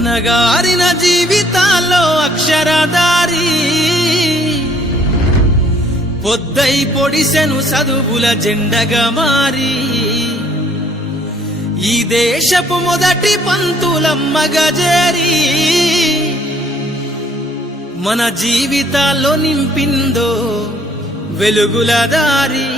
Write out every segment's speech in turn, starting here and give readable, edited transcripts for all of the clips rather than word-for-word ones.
అనగారిన జీవితాల్లో అక్షరదారి పొద్దై పొడిసెను చదువుల జెండగా మారి ఈ దేశపు మొదటి పంతులమ్మగా చేరి మన జీవితాల్లో నింపిందో వెలుగుల దారి.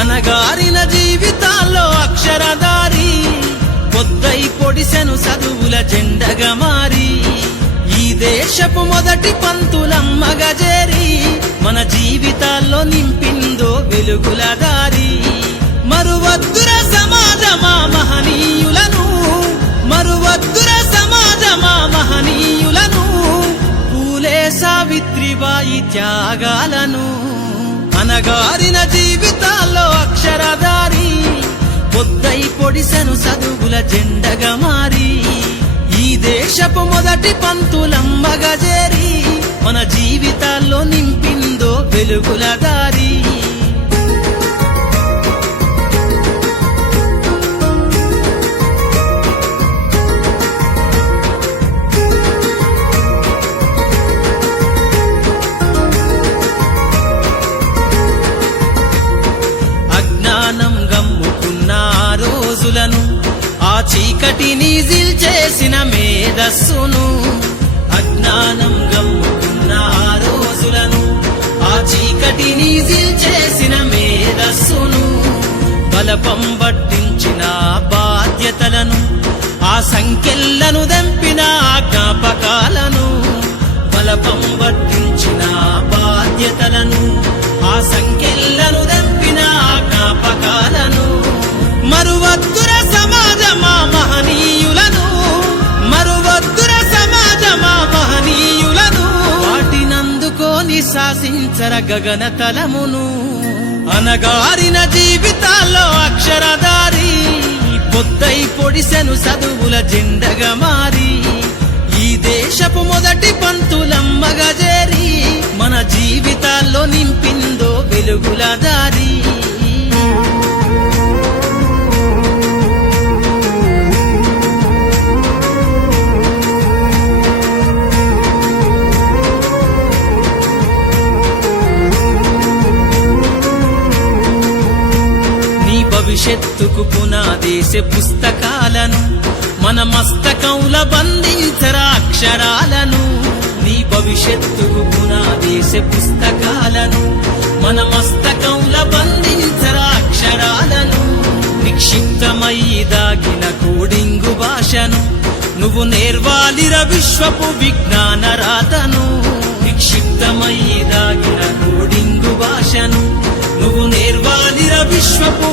అనగారిన జీవితాల్లో అక్షరదారి పొద్దై పొడిసెను చదువుల జెండగా మారి ఈ దేశపు మొదటి పంతులమ్మగా చేరి మన జీవితాల్లో నింపిందో వెలుగుల దారి. మరువద్దుర సమాజమా మహనీయులను, మరువద్దుర సమాజమా మహనీయులను, పూలే సావిత్రిబాయి త్యాగాలను. అనగారిన జీవితాల్లో అక్షరదారి పొద్దై పొడిసెను చదువుల జెండగా మారి ఈ దేశపు మొదటి పంతులమ్మగా చేరి మన జీవితాల్లో నింపిందో వెలుగుల దారి. ఆ చీకటిని జిల్చేసిన మేధస్సును, అజ్ఞానం గమ్ముకున్న ఆ రోజులను, ఆ చీకటిని జిల్చేసిన మేధస్సును, బలపం పట్టించిన బాధ్యతలను, ఆ సంఖ్యలను దంపిన జ్ఞాపకాలను, బలపం పట్టించిన బాధ్యతలను, ఆ సంఖ్యలను దంపిన జ్ఞాపకాలను. మరువద్దుర సమాజమా మహనీయులను, మరువద్దుర సమాజమా మహనీయులను, వాటినందుకోని శాసించర గగన తలమును. అనగారిన జీవితాల్లో అక్షరదారి పొద్దై పొడిసెను చదువుల జెండగా మారి ఈ దేశపు మొదటి పంతులమ్మగా చేరి మన జీవితాల్లో నింపిందో వెలుగుల దారి. భవిష్యత్తుకు పునాదేసే పుస్తకాలను మన మస్తకంల బంధించరా అక్షరాలను. నీ భవిష్యత్తుకు పునాదేసే పుస్తకాలను మన మస్తకంల బంధించరా అక్షరాలను. నిక్షిప్తమై దాగిన కోడింగు భాషను నువ్వు నేర్వాలిర విశ్వపు విజ్ఞాన రాతను. నిక్షిప్తమై దాగిన కోడింగు భాషను నువ్వు నేర్వాలిర విశ్వపు